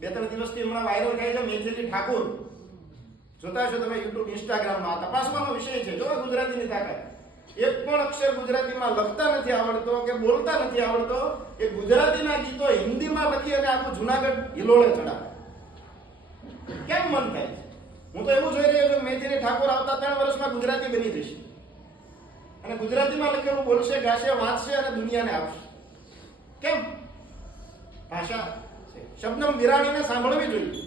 2-3 દિવસથી હમણાં વાયરલ થાય છે મેથિલી ઠાકુર. જોતા હશો તમે YouTube Instagramમાં. તપાસવાનો વિષય છે. જો ગુજરાતીની તાકાત. એક પણ અક્ષર ગુજરાતીમાં લખતા નથી આવડતો કે બોલતા નથી આવડતો. એ ગુજરાતીના ગીતો હિન્દીમાં લખી અને આખું જુનાગઢ હિલોળે ચડાવે. કેમ મન થાય છે? હું તો એવું જોઈ રહ્યો છું મેથિલી ઠાકોર આવતા 3 વર્ષમાં ગુજરાતી બની જશે અને ગુજરાતીમાં લખેલું બોલશે, ગાશે, વાંચશે અને દુનિયાને આપશે. કેમ? ભાષા છે. શબનમ વિરાણીને સાંભળવી જોઈએ.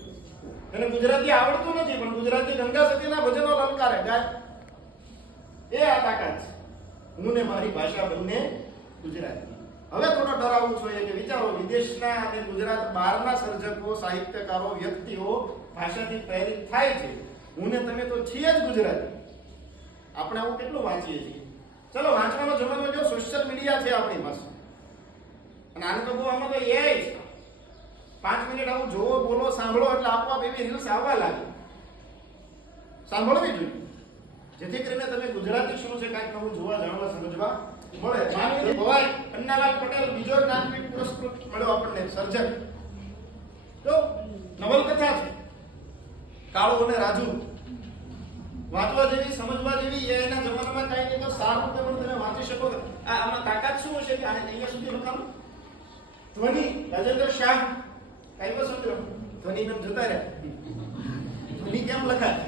એને ગુજરાતી આવડતું નથી પણ ગુજરાતી ગંગા સતીના ભજનો લલકારે ગાય. એ આ તાકાત છે. હું ને મારી ભાષા બંને ગુજરાતી. હવે થોડો ડરાવવું જોઈએ કે વિચારો વિદેશના અને ગુજરાત બહારના સર્જકો, સાહિત્યકારો, વ્યક્તિઓ ભાષાથી પ્રેરિત થાય છે. હું ને તમે તો છીએ જ ગુજરાતી. આપણે આવું કેટલું વાંચીએ છીએ? ચલો વાંચવાનો જમાનો જો સોશિયલ મીડિયા છે આપણી પાસે અને આને તો બહુ આમાં તો એઆઈ છે. 5 મિનિટ આવું જોવો, બોલો, સાંભળો એટલે આપોઆપ એવી રીલ્સ આવવા લાગે. સાંભળવી જોઈએ જેથી કરીને તમે ગુજરાતી શું છે કાંઈક નવું જોવા, જાણવા, સમજવા મળે. માનવી ભવાઈ અન્નાલાલ પટેલ બીજો જ્ઞાનપીઠ પુરસ્કૃત મળ્યો આપણને, સર્જક. તો નવલકથા છે કાળુ અને રાજુ. વાંચવા જેવી, સમજવા જેવી. એના જમાનામાં કાંઈ નહીં તો સારું પણ તમે વાંચી શકો. આમાં તાકાત શું હશે કે આને અહીંયા સુધી લખાવું? ધ્વનિ રાજેન્દ્ર શાહ કાંઈ બસ ધ્વનિ નામ જતા રહ્યા. ધ્વનિ કેમ લખાય?